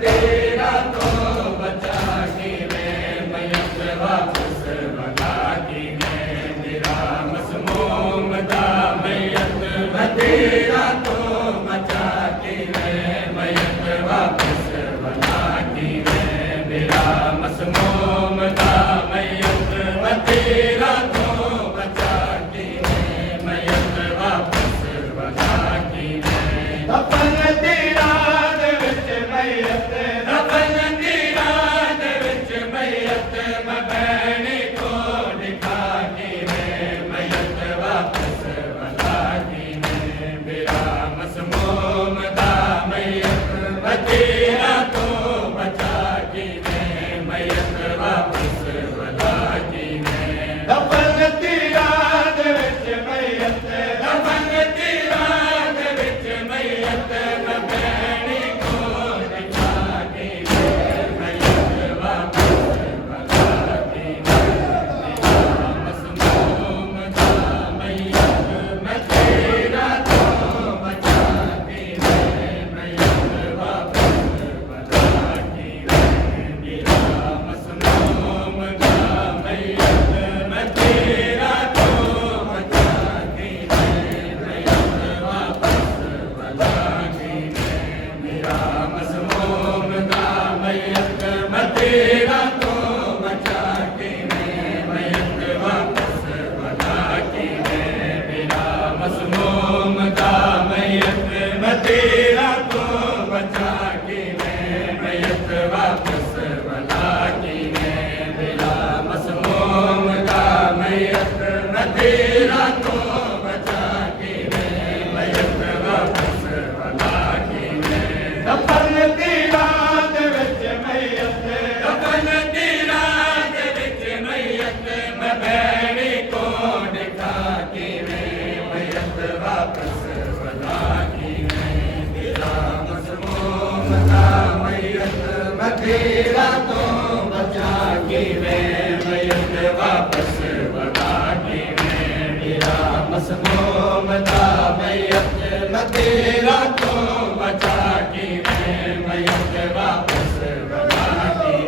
तेरा मदीरा तो बचा के मयत वापस वला की दफन दी रात विच मयत दफन दी रात विच मयत मैं भैणी को दिखा के मयत वापस वला की तेरा मसमूम था मयत मदीरा तो बचा के मयत वापस वला की मेरा मसमूम था मयत मदीरा तो बचा के मयत वापस वला की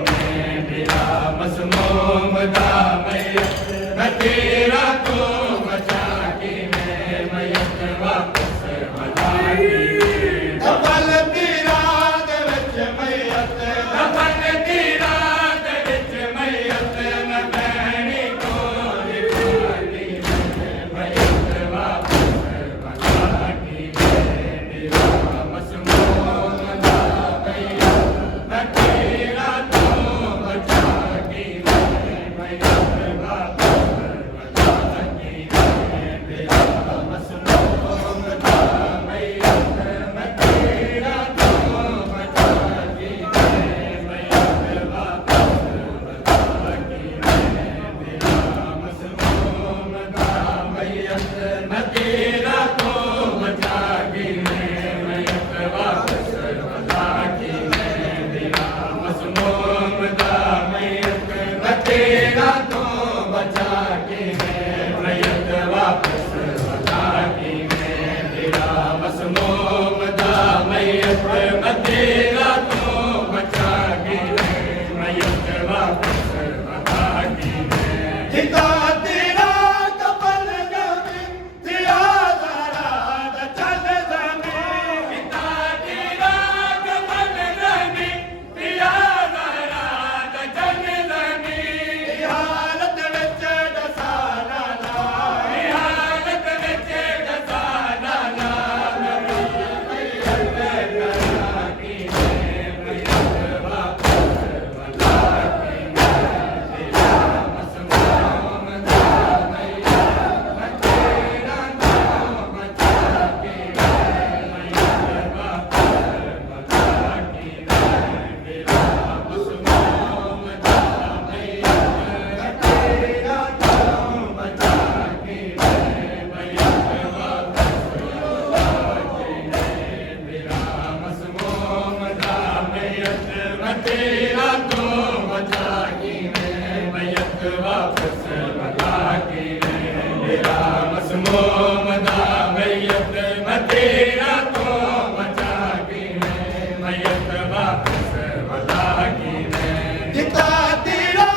मेरा मसमूम था मयत मदीरा तो बचा के मयत वापस वला की दफन दी रात विच मयत दफन दी रात विच मयत मैं भैणी को दिखा के मयत वापस वला की मेरा मसमूम था मयत मदीरा तो बचा के मयत वापस वला की मेरा मसमूम था मयत मदीरा तो बचा के मयत वापस वला की मेरा मसमूम था मयत मदीरा तो बचा के मयत वापस वला की मेरा मसमूम था मयत मदीरा तो बचा के मयत वापस वला की मेरा मसमूम था मयत मदीरा तो बचा के मयत वापस वला की जिता तेरा कफन नबी दिया जरा चल जमी जिता तेरा कफन नबी दिया जरा चल जमी हालत विच दसाना ला हालत विच दसाना ला मयत करा की मयत वापस वला की मेरा मसमूम था मयत मदीरा तो बचा के मयत वापस वला की मेरा मसमूम था मयत मदीरा तो बचा के मयत वापस वला की मेरा मसमूम था मयत मदीरा तो बचा के मयत वापस वला की मेरा मसमूम था मयत मदीरा तो बचा के मयत वापस वला की जिता तेरा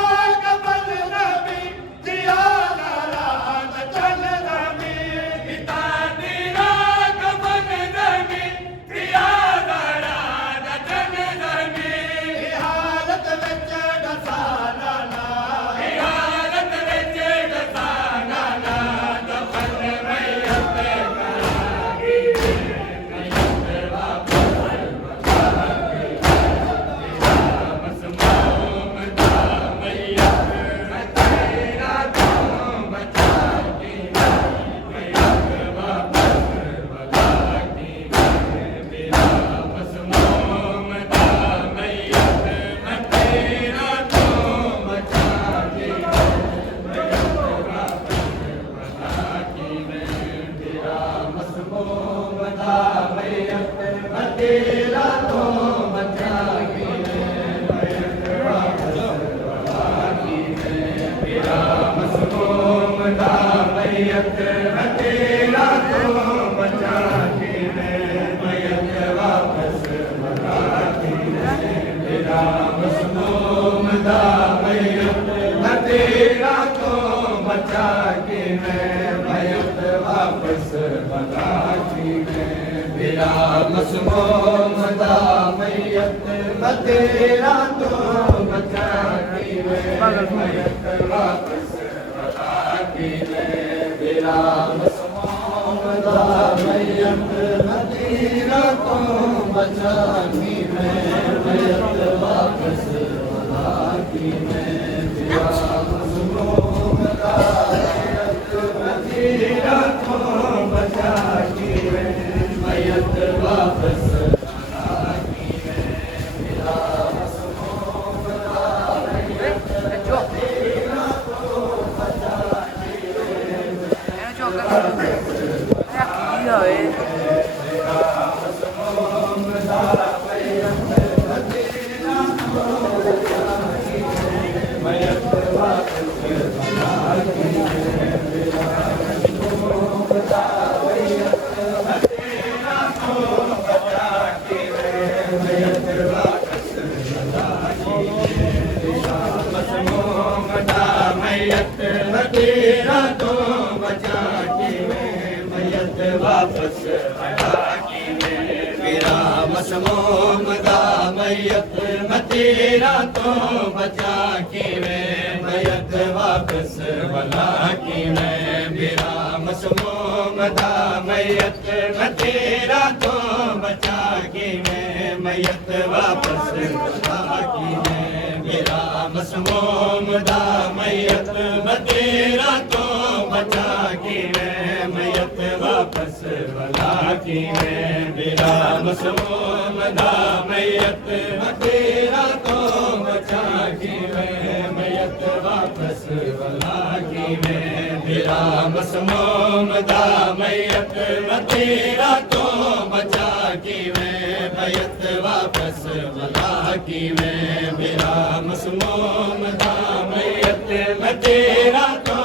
कफन नबी दिया जरा चल जमी जिता तेरा कफन नबी दिया जरा चल जमी हालत विच दसाना ला हालत विच दसाना ला दफन मयत करा के मयत वापस वला की मेरा मसमूम था मयत मदीरा तो बचा के मयत वापस वला की मेरा मसमूम था मयत मदीरा तो बचा के मयत वापस वला की मेरा मसमूम था मयत मदीरा तो बचा के मयत वापस वला की मेरा मसमूम था मयत मदीरा तो बचा के मयत वापस वला की मेरा मसमूम था मयत मदीरा तो बचा के मयत वापस वला की मेरा मसमूम था मयत मदीरा तो बचा के मयत वापस वला की मेरा मसमूम था मयत मदीरा तो बचा के मयत वापस वला की मेरा मसमूम था मयत मतेरा तो बचा किवें मयत वापस वड़ा किवें मेरा मसमोम दा मयत मतेरा तो बचा किवें मयत वापस वड़ा किवें मेरा मसमोम दा मयत मतेरा तो बचा किवें मयत वापस वड़ा किवें मेरा मसमोम दा मयत मतेरा तो बचा किवें मयत वापस वड़ा किवें मेरा मसमोम दा मयत मतेरा तो बचा किवें मयत वापस वड़ा किवें मेरा मसमोम दा मयत मतेरा तो बचा किवें मयत वापस वड़ा किवें मेरा मसमोम दा मयत मतेरा तो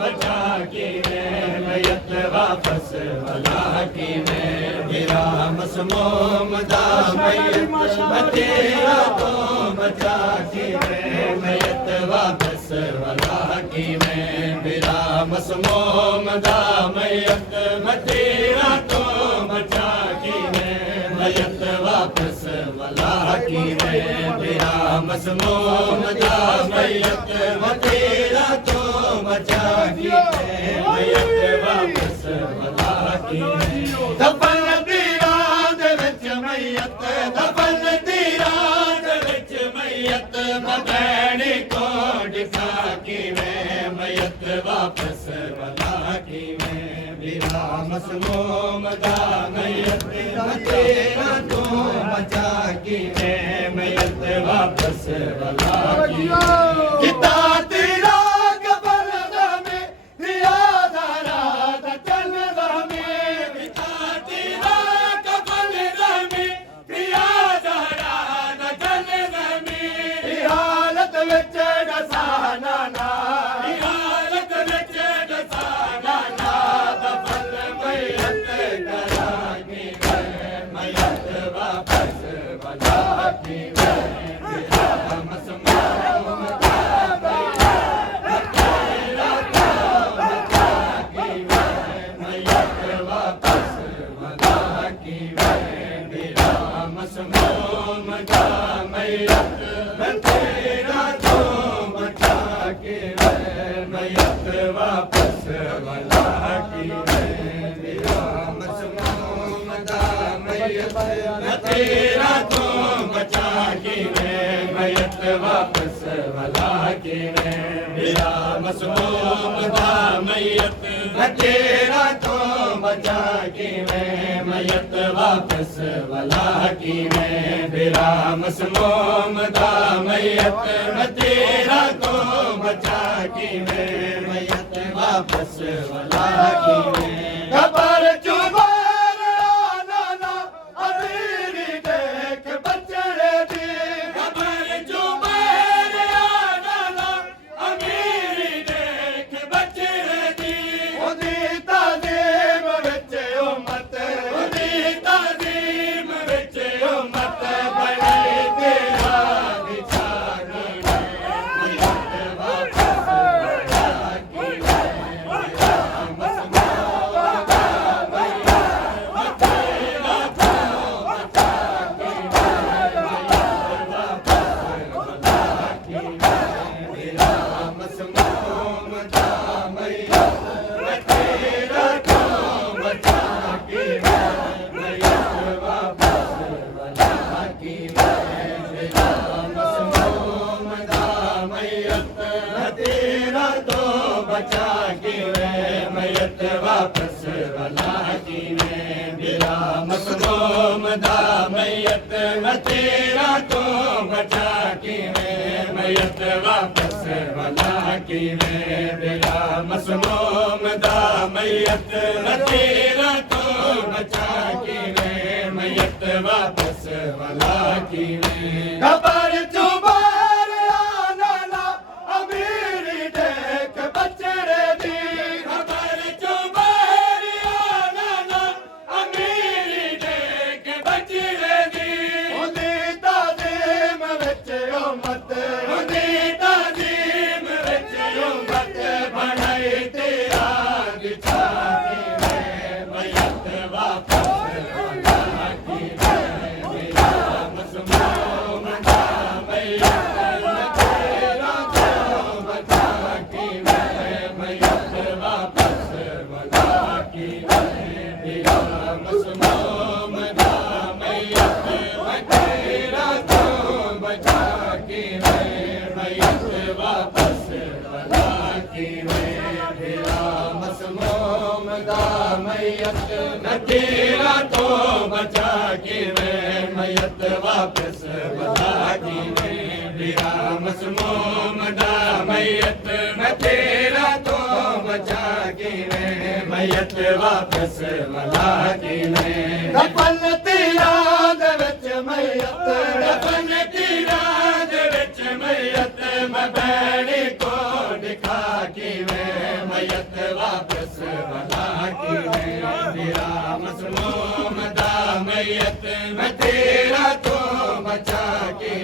बचा किवें मयत वापस वड़ा किवें मेरा मसमोम दा मयत मतेरा तो बचा किवें मयत वापस वड़ा किवें मेरा मसमोम दा मयत मतेरा तो बचा किवें मयत वापस वड़ा किवें मेरा मसमोम दा मयत मतेरा तो बचा किवें मयत वापस वड़ा किवें दफन दी रात विच मयत दफन दी रात विच मयत मदैने को दिखा किवें मयत वापस वड़ा किवें मेरा मसमोम दा मयत मतेरा तो बचा किवें मयत वापस वड़ा किवें किता तेरा कफन में रिया धारा दा चल में किता तेरा कफन में रिया धारा दा चल में हालत विच दसाना ना हालत विच दसाना ना दफन मयत करांगे मयत वापस वड़ा किवें मेरा मसमोम दा मतेरा तो बचा किवें मयत वापस वड़ा किवें मेरा मसमोम दा मयत मतेरा तो बचा किवें मयत वापस वड़ा किवें मेरा मसमोम दा मयत मतेरा तो बचा किवें मयत वापस वड़ा किवें मेरा मसमोम दा मयत मतेरा तो बचा किवें मयत वापस वड़ा किवें मेरा मसमोम दा मयत मतेरा तो बचा किवें मयत वापस वड़ा किवें खबर चुबार आना अमीरी देख बचड़े दी खबर चुबार आना अमीरी देख बचड़े दी उदी ताज़ीम विच उम्मत उदी ताज़ीम विच उम्मत बने तेरा निशान मयत वापस वड़ा किवें मेरा मसमोम दा मयत मतेरा तो बचा किवें मयत वापस वड़ा किवें मेरा मसमोम दा मयत मतेरा तो बचा किवें मयत वापस वड़ा किवें मेरा मसमोम दा मयत मतेरा तो बचा किवें मयत वापस वड़ा किवें मेरा मसमोम दा मयत मतेरा तो बचा किवें मयत वापस वड़ा किवें मेरा मसमोम दा मयत मतेरा तो बचा किवें मयत वापस वड़ा किवें खबर चुबार आना अमीरी देख बचड़े दी खबर चुबार आना अमीरी देख बचड़े दी उदी ताज़ीम विच उम्मत उदी ताज़ीम विच उम्मत बनाई मैयत मैं तेरा तो बचा के मैयत वापस बता की मेरा मसमूम दा मैयत मैं तेरा तो बचा के मैयत वापस बता की दफन तेरा दे विच मैयत दफन तेरा दे विच मैयत मैं बैणी को दिखा के मैयत वापस बता की मेरा मसलूम दा मैयत मैं तेरा तो बचा के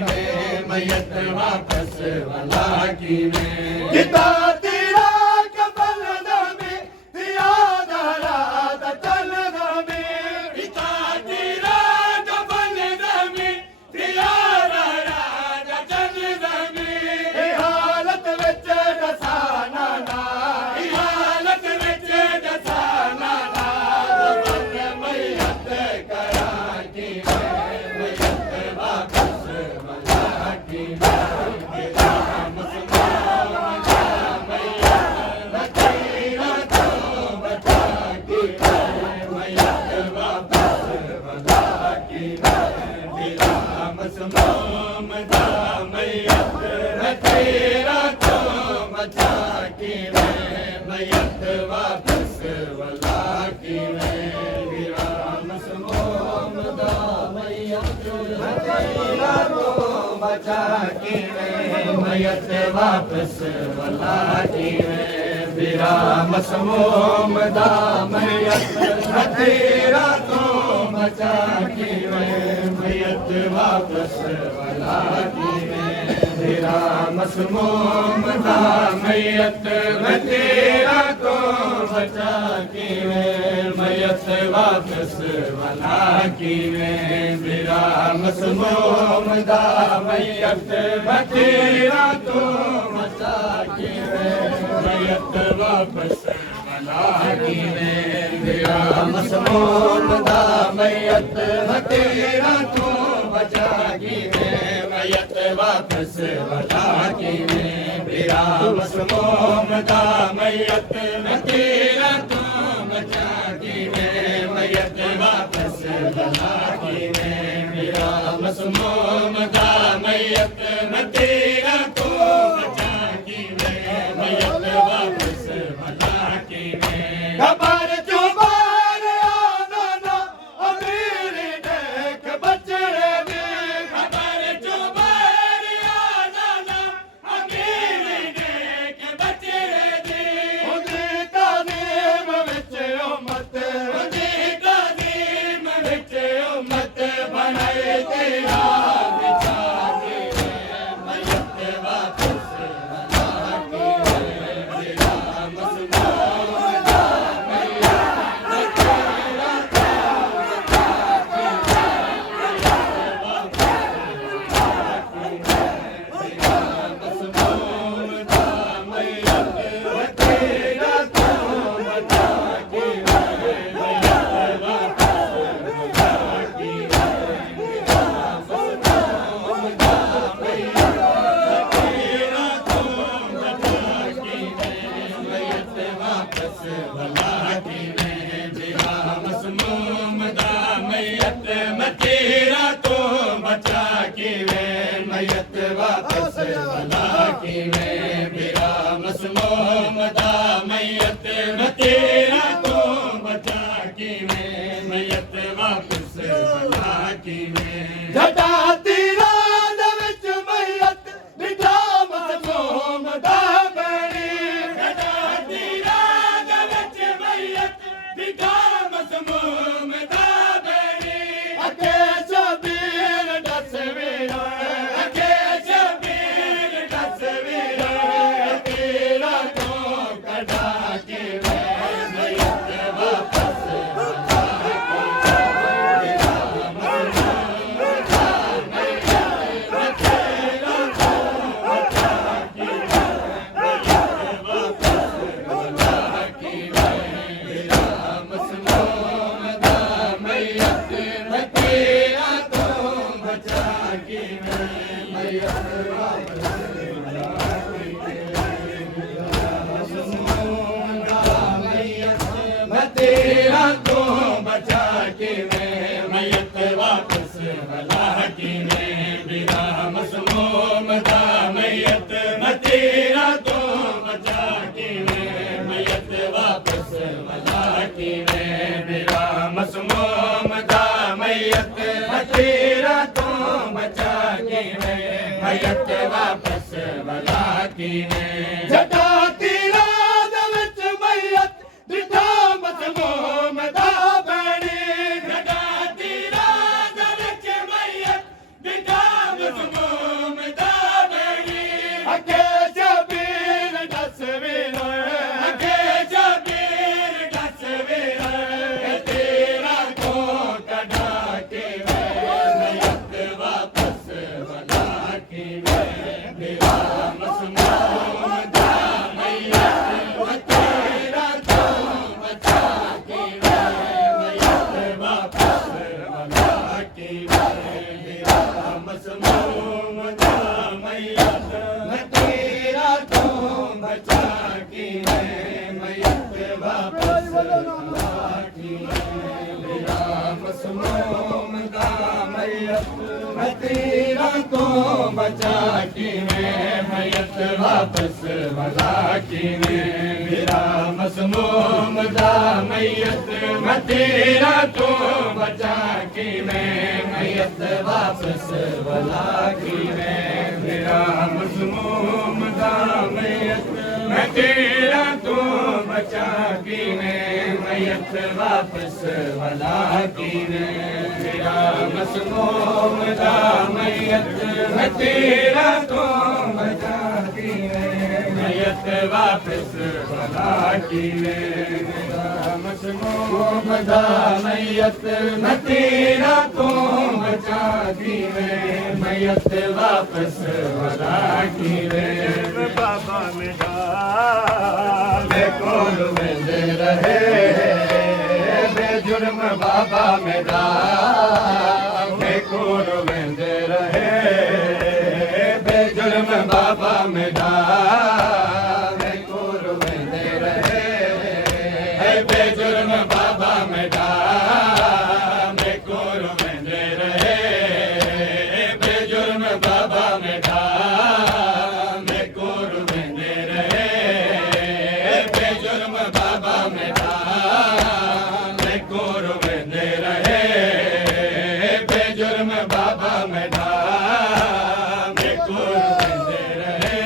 मैयत वापस बता की किता तेरा कफन दमे दिया दारा दा चल दमे पिता तेरा कफन दमे दिया दारा दा चल दमे हालत विच दसाना ना हालत विच दसाना ना मैयत करा की मैयत वापस बता की मसमूम दा मैयत मैं तेरा तो बचा के मैयत वापस बता की मेरा मसमूम दा मैयत मैं तेरा तो बचा के मैयत वापस बता की मेरा मसमूम दा मैयत मैं तेरा तो बचा के मैयत वापस बता की मेरा मसमूम दा मैयत मैं तेरा तो बचा के मैयत वापस बता की मेरा मसमूम दा मैयत मैं तेरा तो बचा के मैयत वापस बता की मेरा मसमूम दा मैयत मैं तेरा तो बचा की मैयत वापस बता की मेरा मसमूम दा मैयत मैं तेरा तो बचा की मैयत वापस बता की मेरा मसमूम दा मैयत मैं तेरा तो बचा की मैयत वापस बता की खबर जो बार आना ना अमीर देख बचड़े दे खबर जो बार आना ना अमीर देख बचड़े दे उदी तालीम विच उम्मत उदी तालीम विच उम्मत बनाए तेरा बिछा के मैयत वापस बता के मेरा मसमूम दा मैयत मैं तेरा तो बचा के मैयत वापस बता की मेरा मसमूम दा मैयत मैं तेरा तो बचा के मैयत वापस बता की मेरा मसमूम दा मैयत मैं तेरा तो बचा के मैयत वापस बता की मेरा मसमूम दा मैयत मैं तेरा तो बचा के मैयत वापस बता की जटा तेरा दे विच मैयत बिठा मसमूम दा बैणी जटा तेरा दे विच मैयत बिठा मसमूम दा बैणी अके शबीर दस वीरा अके शबीर दस वीरा तेरा तो कढ़ा के मैयत वापस बता की मेरा मसमूम दा मैयत मैं तेरा तो बचा की मैयत वापस बता की मेरा मसमूम दा मैयत मैं तेरा तो बचा की मैयत वापस बता की मेरा मसमूम दा मैयत मैं तेरा में मैयत वापस वला कीवें जटा तीरा दे विच मैयत डिठा मसमूम दा बणी जटा तीरा दे विच मैयत डिठा मसमूम दा बणी अगे जबीर दस वीर अगे जबीर दस वीर तेरा को कढा के मैयत वापस वला कीवें मेरा मसमूम दा मैयत तेरा तो बचा कीवें मैयत वापस वला कीवें मेरा मसमूम दा मैयत तेरा तो बचा कीवें मैयत वापस वला कीवें मेरा मसमूम दा मैयत तेरा तो बचा कीवें मैयत वापस वला कीवें मेरा मसमूम दा मैयत तेरा तो बचा कीवें मैयत वापस वला कीवें मेरा मसमूम दा मैयत तेरा तो बचा कीवें मैयत वापस वला कीवें मेरा मसमूम दा मैयत तेरा तो बचा कीवें मैयत वापस वला कीवें मेरा मसमूम दा मैयत तेरा तो बचा कीवें मैयत वापस वला कीवें बाबा मेरा बेकोल वेंदे रहे बेजुर्म बाबा मेरा बेकोल वेंदे रहे बेजुर्म बाबा मेरा बेकोल वेंदे रहे बेजुर्म बाबा मेरा बेकोल वेंदे रहे बेजुर्म बाबा मेरा बेकोल वेंदे रहे बेजुर्म बाबा मेरा बेकोल वेंदे रहे बेजुर्म बाबा मेरा बेकोल वेंदे रहे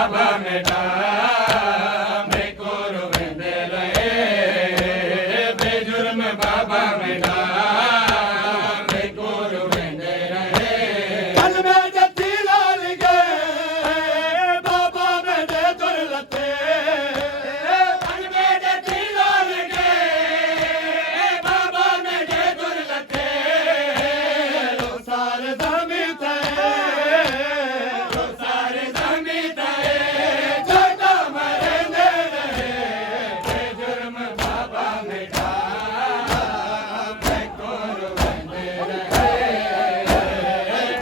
बाबा मेरा मेको रोवेंदे रहे बेजुर्म बाबा मेरा मेको रोवेंदे रहे कल में जत्ती लाल गए बाबा मेरे दुर लते कल में जत्ती लाल गए बाबा मेरे दुर लते लो सारे धमी थे लो सारे जमी तय जाता मरेंदे रहे बेजुर्म बाबा मेरा मेको रोवेंदे रहे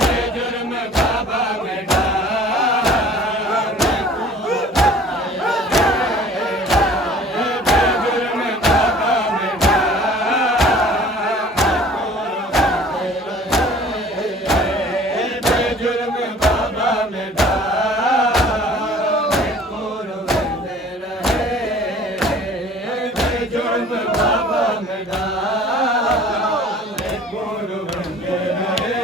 बेजुर्म बाबा मेरा बेजुर्म बाबा मेरा बेजुर्म बाबा मेरा मेको रोवेंदे रहे बेजुर्म बाबा मेरा मेको रोवेंदे रहे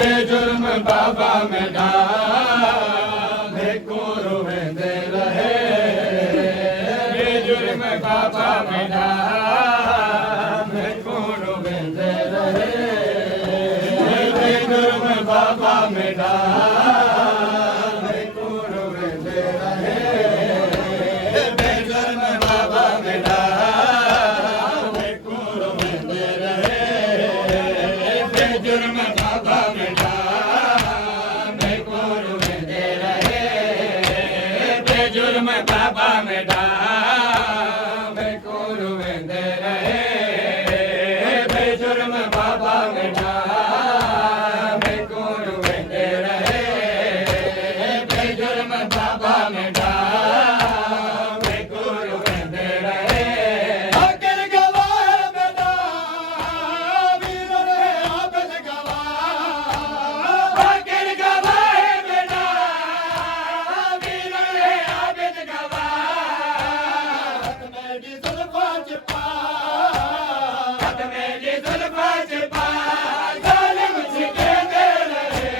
बेजुर्म बाबा मेरा मेको रोवेंदे रहे बेजुर्म बाबा मेरा मेको रोवेंदे रहे बेजुर्म बाबा मेरा मेको रोवेंदे रहे बेजुर्म बाबा मेरा मेको रोवेंदे रहे बेजुर्म बाबा मेरा मेको रोवेंदे रहे बेजुर्म बाबा मेरा मेको रोवेंदे रहे बेजुर्म बाबा मेरा मेको रोवेंदे रहे बेजुर्म बाबा मेरा मेको रोवेंदे रहे बेजुर्म बाबा मेरा मेको रोवेंदे रहे आखिर गवाए बेटा वीर रे आबद गवाए आखिर गवाए बेटा वीर रे आबिद गवाए मेरी जुल्फां च पा हथ मेरी जुल्फां च पा जालिम छिकेंदे रहे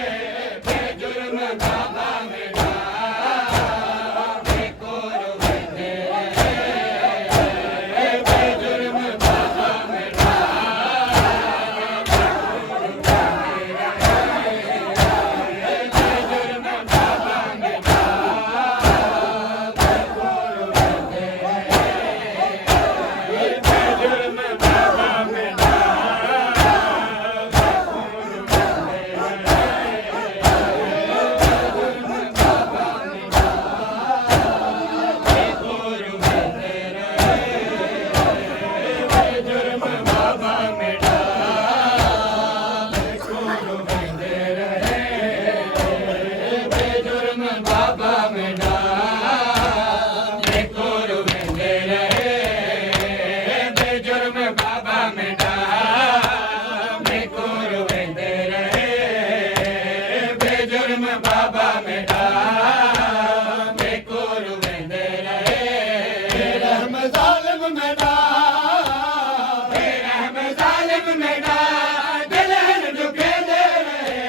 बेजुर्म बाबा मेरा मेको रोवेंदे रहे बेजुर्म बाबा मेरा बेजुर्म बाबा मेरा मेको रोवेंदे रहे बेजुर्म बाबा मेरा मेको रोवेंदे रहे बेजुर्म बाबा मेरा मेको रोवेंदे रहे बेजुर्म बाबा मेरा मेको रोवेंदे रहे बेजुर्म बाबा मेरा मेको रोवेंदे रहे बेजुर्म बाबा मेरा मेको रोवेंदे रहे रहम जालिम मेरा रहम जालिम मेरा दिलन दुखेंदे रहे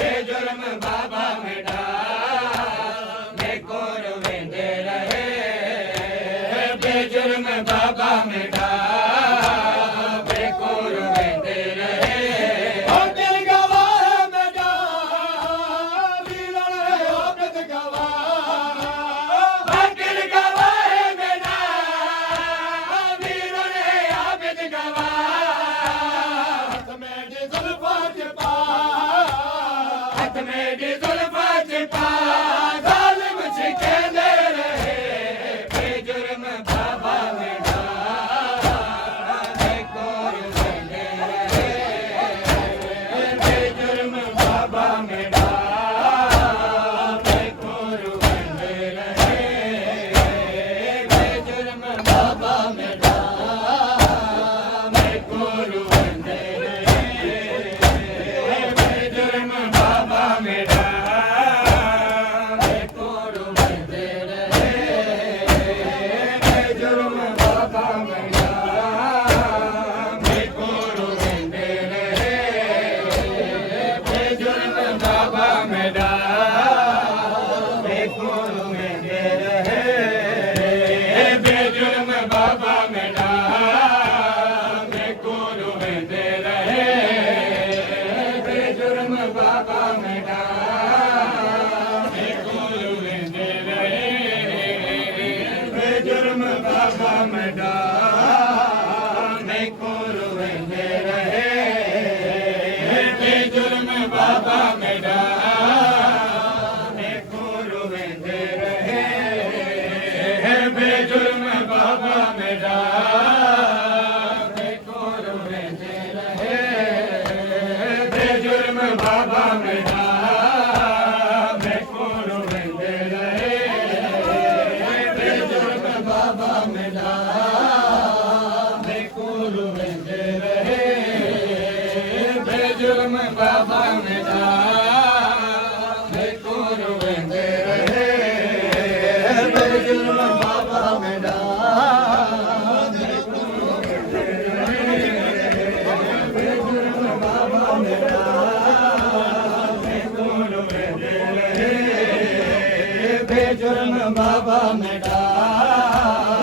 बेजुर्म बाबा मेरा मेको रोवेंदे रहे बेजुर्म बाबा मेरा मेको रोवेंदे रहे आखिर गवाए बेटा वीर रे आबद गवाए आखिर गवाए मेरा वीर रे आबिद गवाए मेरी जुल्फां च पा हथ मेरी जुल्फां च पा जालिम छिकेंदे रहे बेजुर्म बाबा मेरा मेरा मैं कोरु वेंदे रहे बेजुर्म बाबा मेरा मैं कोरु वेंदे रहे बेजुर्म बाबा मेरा मैं कोरु वेंदे रहे बेजुर्म बाबा मेरा जुर्म बाबा मेरा मैं कोरु वेंदे रहे जुर्म बाबा मेरा मैं कोरु वेंदे रहे जुर्म बाबा मेरा मैं कोरु वेंदे रहे बेजुर्म बाबा मेरा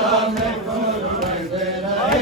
मैं कोरु वेंदे रहे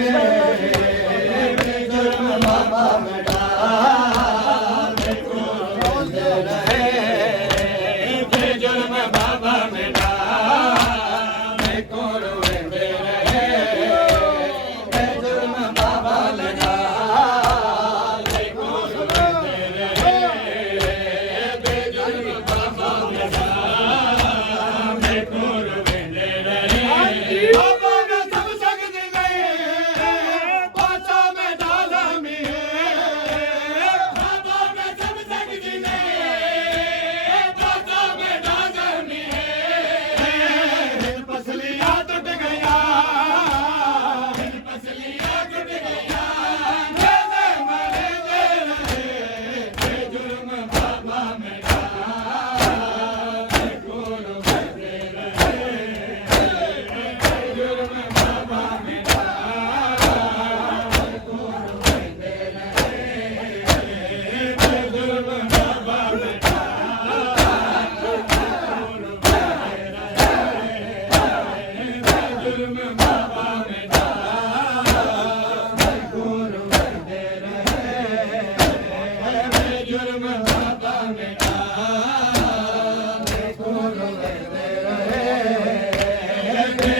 बेजुर्म बाबा मेरा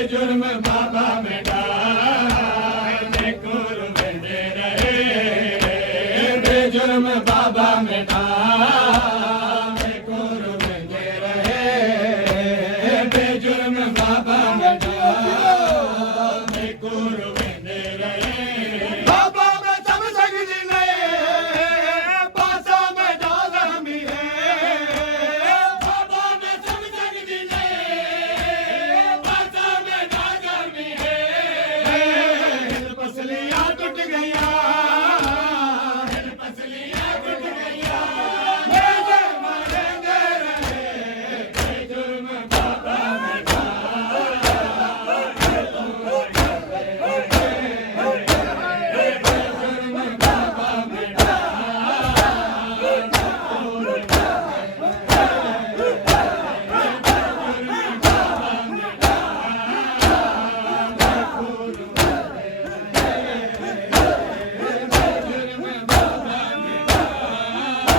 जुर्म बाबा मेरा मैं कोरु वेंदे रहे बेजुर्म बाबा मेरा मैं कोरु वेंदे रहे बेजुर्म बाबा मेरा मैं कोरु वेंदे रहे बाबा मैं सब सकदी नहीं पासा में डाला मी है बाबा मैं सब सकदी नहीं पासा में डाला मी है पसलियां टूट गईया पसलियां टूट गईया मेरे मरेंगे रहे जुर्म बाबा मेरा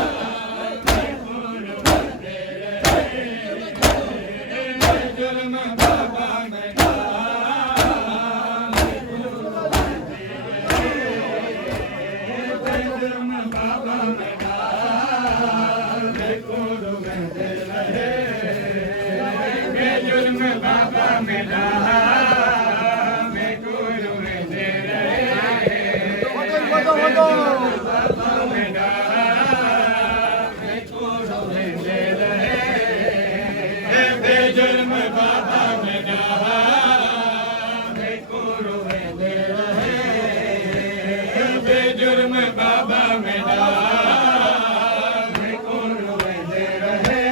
जुर्म बाबा मेरा जुर्म बाबा मेरा जुर्म बाबा मेरा मैं कोरु वेंदे रहे जुर्म बाबा मेरा मैं कोरु वेंदे रहे बाबा मेरा मैं कोरु वेंदे रहे बेजुर्म बाबा मेरा मैं कोरु वेंदे रहे बेजुर्म बाबा मेरा मैं कोरु वेंदे रहे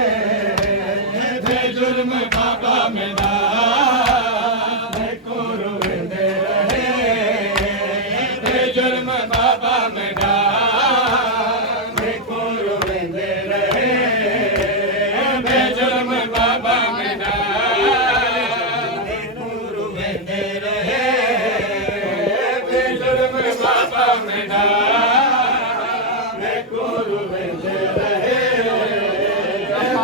बेजुर्म बाबा मेरा मैं कोरु वेंदे रहे बेजुर्म बाबा मेरा मैं कोरु वेंदे रहे बेजुर्म बाबा मेरा मैं कोरु वेंदे रहे बेजुर्म बाबा मेरा मैं कोरु वेंदे रहे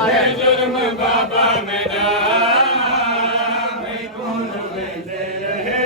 बेजुर्म बाबा मेरा मैं कोरु वेंदे रहे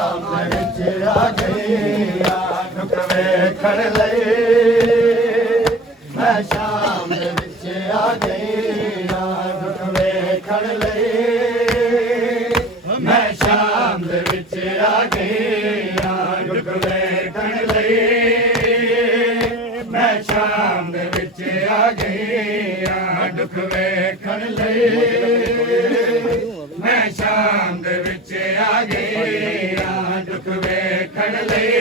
ਸ਼ਾਮ ਦੇ ਵਿੱਚ ਆ ਗਈ ਆ ਦੁੱਖ ਵੇਖਣ ਲਈ ਮੈਂ ਸ਼ਾਮ ਦੇ ਵਿੱਚ ਆ ਗਈ ਆ ਦੁੱਖ ਵੇਖਣ ਲਈ ਮੈਂ ਸ਼ਾਮ ਦੇ ਵਿੱਚ ਆ ਗਈ ਆ ਦੁੱਖ ਵੇਖਣ ਲਈ ਮੈਂ ਸ਼ਾਮ ਦੇ ਵਿੱਚ ਆ ਗਈ ਆ ਦੁੱਖ ਵੇਖਣ ਲਈ ਮੈਂ ਸ਼ਾਮ ਦੇ ਵਿੱਚ ਆ ਗਈ ਆ ਦੁੱਖ ਵੇਖਣ ਲਈ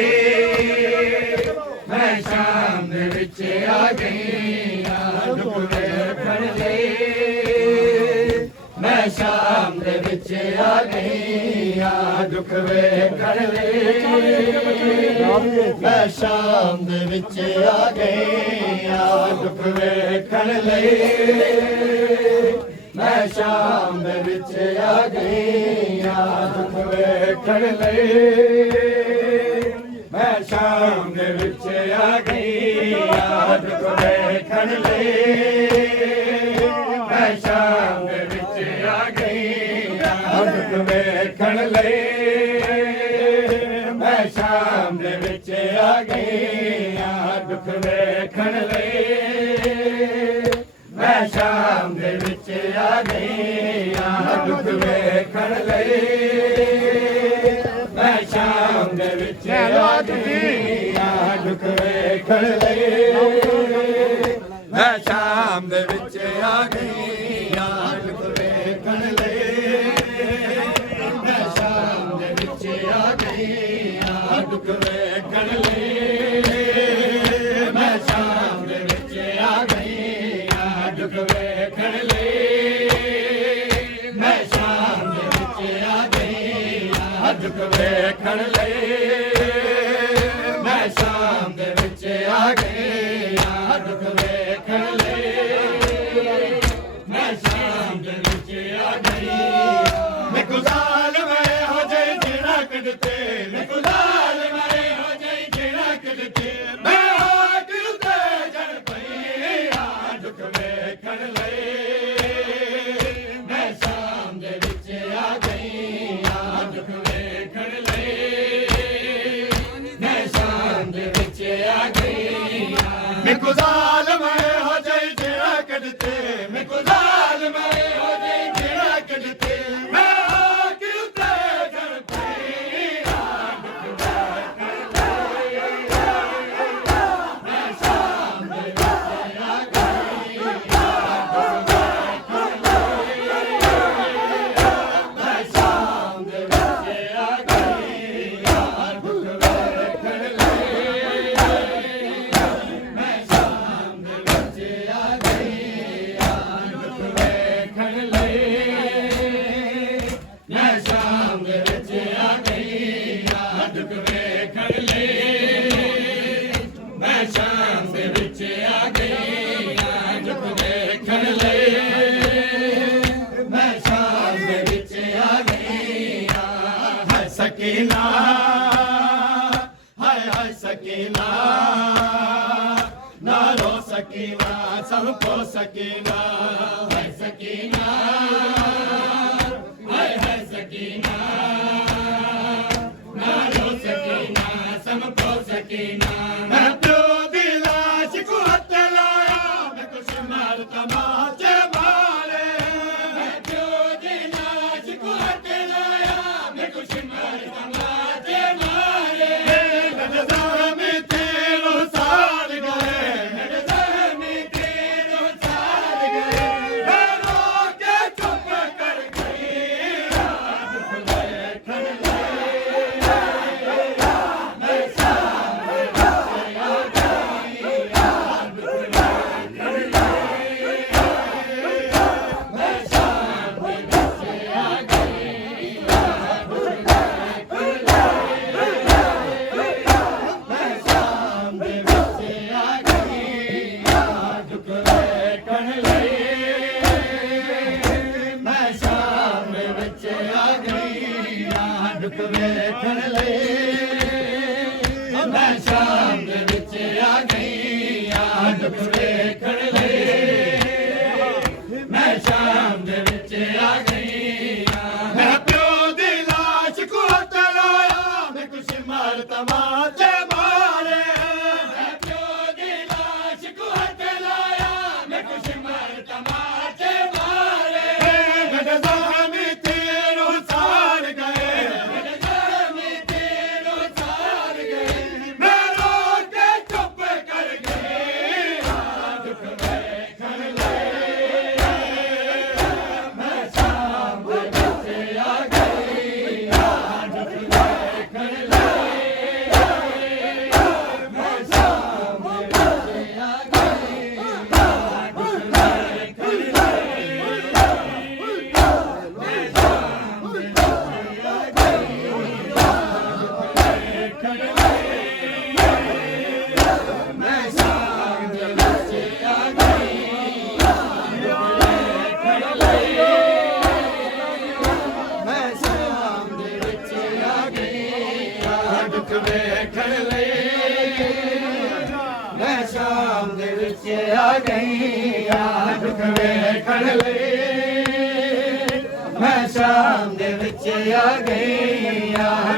ਮੈਂ ਸ਼ਾਮ ਦੇ ਵਿੱਚ ਆ ਗਈ ਆ ਦੁੱਖ ਵੇਖਣ ਲਈ ਮੈਂ ਸ਼ਾਮ ਦੇ ਵਿੱਚ ਆ ਗਈ ਆ ਦੁੱਖ ਵੇਖਣ ਲਈ ਮੈਂ ਸ਼ਾਮ ਦੇ ਵਿੱਚ ਆ ਗਈ ਆ ਦੁੱਖ ਵੇਖਣ ਲਈ ਮੈਂ ਸ਼ਾਮ ਦੇ ਵਿੱਚ ਆ ਗਈ ਆ ਦੁੱਖ ਵੇਖਣ ਲਈ ਮੈਂ ਸ਼ਾਮ ਦੇ ਵਿੱਚ ਆ ਗਈ ਆ ਦੁੱਖ ਵੇਖਣ ਲਈ ਮੈਂ ਸ਼ਾਮ ਦੇ ਵਿੱਚ ਆ ਗਈ ਆ ਦੁੱਖ ਵੇਖਣ ਲਈ ਮੈਂ ਸ਼ਾਮ ਦੇ ਵਿੱਚ ਆ ਗਈ ਆ ਦੁੱਖ ਵੇਖਣ ਲਈ ਮੈਂ ਸ਼ਾਮ ਦੇ ਵਿੱਚ ਆ ਗਈ ਆ ਦੁੱਖ ਵੇਖਣ ਲਈ ਮੈਂ ਸ਼ਾਮ ਦੇ ਵਿੱਚ ਆ ਗਈ ਆ ਦੁੱਖ ਵੇਖਣ ਲਈ ਮੈਂ ਸ਼ਾਮ ਦੇ ਵਿੱਚ ਆ ਗਈ ਆ ਦੁੱਖ ਵੇਖਣ ਲਈ ਮੈਂ ਸ਼ਾਮ ਦੇ ਵਿੱਚ ਆ ਗਈ ਆ ਦੁੱਖ ਵੇਖਣ ਲਈ ਮੈਂ ਸ਼ਾਮ ਦੇ ਵਿੱਚ ਆ ਗਈ ਆ ਦੁੱਖ ਵੇਖਣ ਲਈ ਮੈਂ ਸ਼ਾਮ ਦੇ ਵਿੱਚ ਆ ਗਈ ਆ ਦੁੱਖ ਵੇਖਣ ਲਈ ਮੈਂ ਸ਼ਾਮ ਦੇ ਵਿੱਚ ਆ ਗਈ ਆ ਦੁੱਖ ਵੇਖਣ ਲਈ ਮੈਂ ਸ਼ਾਮ ਦੇ ਵਿੱਚ ਆ ਗਈ ਮੈਂ ਗੁਜ਼ਾਰ ਮੈਂ ਹੋ ਜਾਈ ਜਿਹੜਾ ਕਦਤੇ ਮੈਂ ਗੁਜ਼ਾਰ ਮੈਂ ਹੋ ਜਾਈ ਜਿਹੜਾ ਕਦਤੇ ਮੈਂ ਹਾਕ ਉਤੇ ਜੜ ਪਈ ਆ ਦੁੱਖ ਵੇਖਣ ਲਈ ਮੈਂ ਸ਼ਾਮ ਦੇ ਵਿੱਚ ਆ ਗਈ ਆ ਦੁੱਖ ਵੇਖਣ ਲਈ ਮੈਂ ਸ਼ਾਮ ਦੇ ਵਿੱਚ ਆ ਗਈ ਮੈਂ ਗੁਜ਼ਾਰ ਮੈਂ ਹੋ ਜਾਈ ਜਿਹੜਾ ਕਦਤੇ ਮੈਂ ਗੁਜ਼ਾਰ ਮੈਂ ਹੋ ਜਾਈ ਜਿਹੜਾ ਕਦਤੇ ਮੈਂ ਹਾਕ ਉਤੇ ਜੜ ਪਈ ਆ ਦੁੱਖ ਮੈਂ ਸ਼ਾਮ ਦੇ ਵਿੱਚ ਆ ਗਈ ਮੈਂ ਸ਼ਾਮ ਦੇ ਵਿੱਚ ਆ ਗਈ ਆ ਦੁੱਖ ਵੇਖਣ ਲਈ ਮੈਂ ਸ਼ਾਮ ਦੇ ਵਿੱਚ ਆ ਗਈ ਆ ਦੁੱਖ ਵੇਖਣ ਲਈ ਮੈਂ ਸ਼ਾਮ ਦੇ ਵਿੱਚ ਆ ਗਈ ਆ ਦੁੱਖ ਵੇਖਣ ਲਈ ਮੈਂ ਸ਼ਾਮ ਦੇ ਵਿੱਚ ਆ ਗਈ ਆ ਦੁੱਖ ਵੇਖਣ ਲਈ ਮੈਂ ਸ਼ਾਮ ਦੇ ਵਿੱਚ ਆ ਗਈ ਆ ਹਾਏ ਸਕੀਨਾ ਹਾਏ ਹਾਏ ਸਕੀਨਾ ਨਾ ਰੋ ਸਕੀਨਾ ਸਭ ਕੋ ਸਕੀਨਾ ਹਾਏ ਸਕੀਨਾ ਹਾਏ ਹਾਏ ਸਕੀਨਾ ਨਾ ਰੋ ਸਕੀਨਾ ਸਭ ਕੋ ਸਕੀਨਾ ਮੈਂ ਪਿਓ ਦੀ ਲਾਸ਼ ਕੋ ਹੱਥ ਲਾਇਆ ਮੈਂ ਕੁਛ ਮਾਰ ਤਮਾਚੇ ਮਾਰੇ ਮੈਂ ਪਿਓ ਦੀ ਲਾਸ਼ ਕੋ ਹੱਥ ਲਾਇਆ ਮੈਂ ਕੁਛ ਮਾਰ ਤਮਾਚੇ ਮਾਰੇ ਨਜ਼ਰ ਮੇ ਤੇਰੋ ਸਾੜ ਗਏ ਨਜ਼ਰ ਮੇ ਤੇਰੋ ਸਾੜ ਗਏ ਮੈਂ ਰੋ ਕੇ ਚੁੱਪ ਕਰ ਗਈ ਦੁੱਖ ਵੇਖਣ ਲਈ ਮੈਂ ਸ਼ਾਮ ਦੇ ਵਿੱਚ सिमर तमाचे मारे मैं प्यो दी लाश को हथ लाया मैं को सिमर तमाचे मारे गड ज़ख्मी तीर उतार गए गड ज़ख्मी तीर उतार गए मैं रो के चुप कर गई दुख वेखण लए मैं शाम दे विच आ गई दुख वेखण लए मैं शाम दे विच आ गई दुख वेखण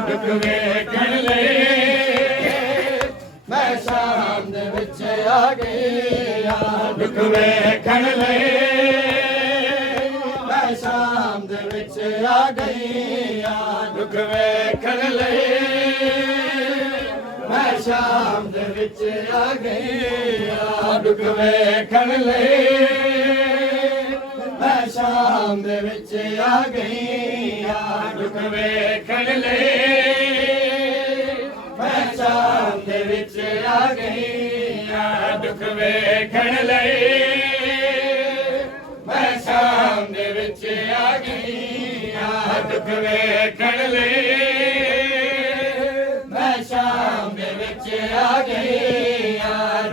दुख वेखण लए मैं शाम दे विच आ गई दुख वेखण लए मैं शाम दे विच आ गई दुख वेखण लए मैं शाम दे विच आ गई दुख वेखण लए मैं शाम दे विच आ गई दुख वेखण लए मैं शाम दे विच आ गई दुख वेखण लए मैं शाम दे विच आ गई दुख वेखण लए मैं शाम दे विच आ गई दुख वेखण लए मैं शाम दे विच आ गई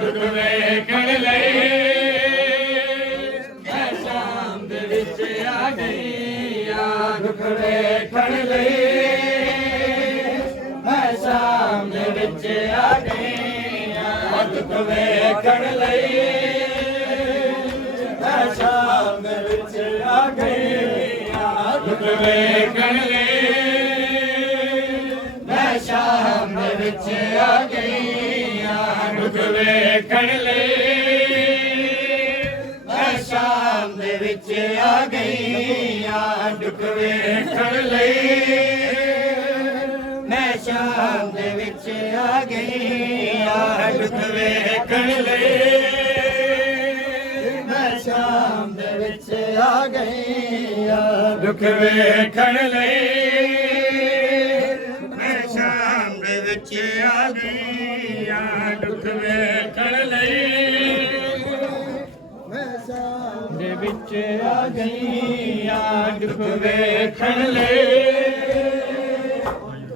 दुख वेखण लए मैं शाम दे विच आ गई दुख वेखण लए मैं शाम दे विच आ गई दुख वेखण लए मैं शाम दे विच आ गई दुख वेखण लए मैं शाम दे विच आ गई दुख वेखण लए मैं शाम दे विच आ गई दुख वेखण लए मैं शाम दे विच आ गई दुख वेखण लए मैं शाम दे विच आ गई दुख वेखण लए मैं शाम दे विच आ गई दुख वेखण लए मैं शाम दे विच आ गई दुख वेखण लए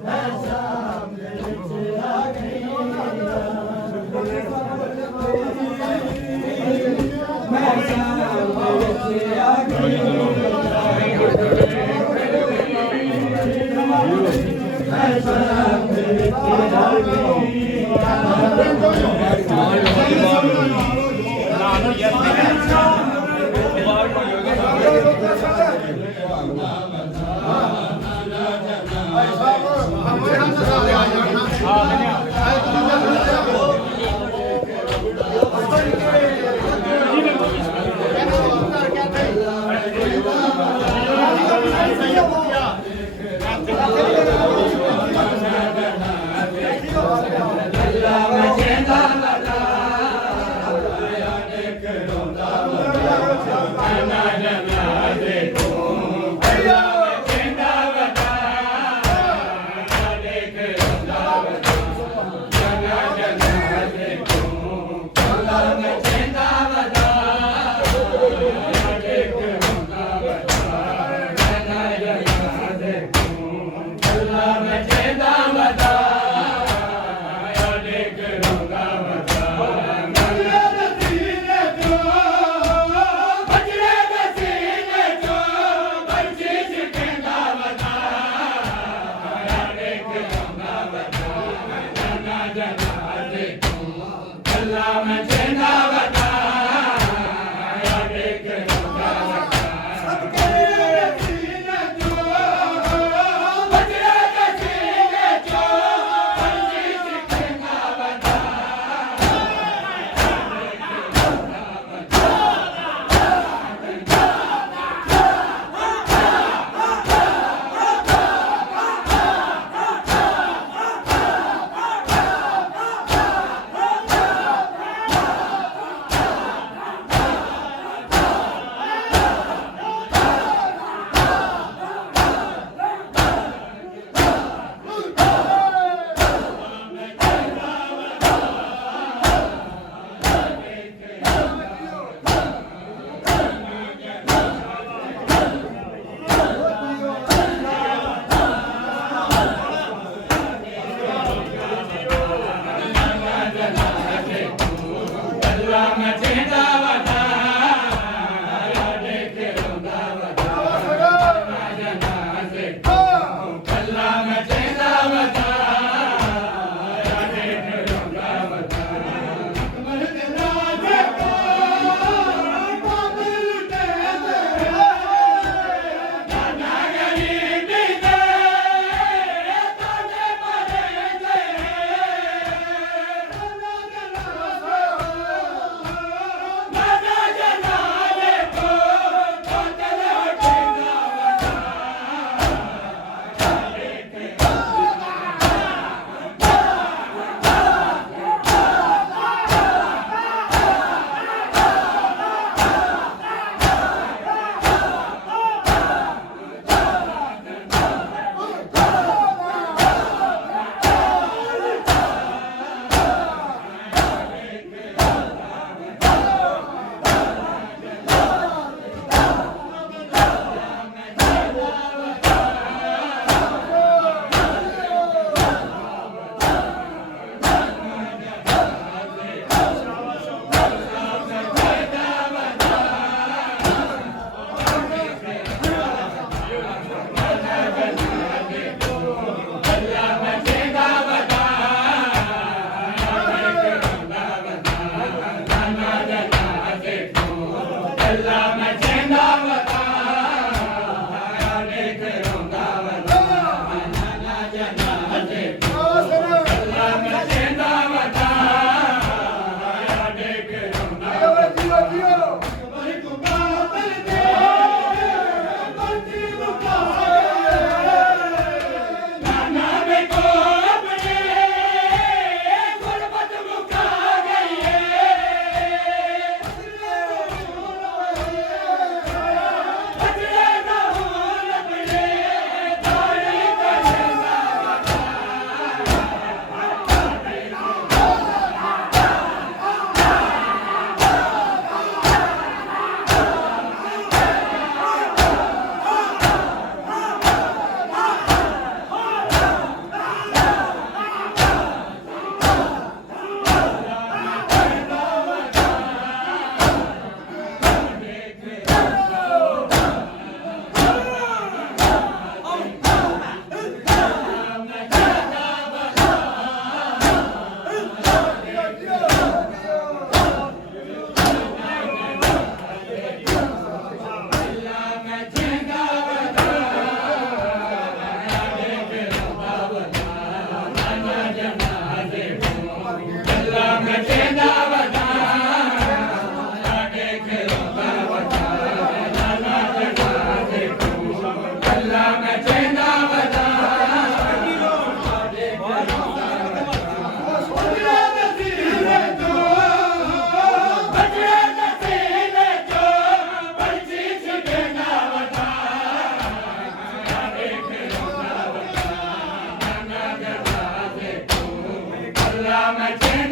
मैं शाम दे विच आ गई दुख वेखਣ ਲਏ ਮੈਂ ਸ਼ਾਮ ਦੇ ਵਿੱਚ ਆ ਗਈ ਮੈਂ ਸ਼ਾਮ ਦੇ ਵਿੱਚ ਆ ਗਈ ਮੈਂ ਸ਼ਾਮ ਦੇ ਵਿੱਚ ਆ ਗਈ अल्लाह मैं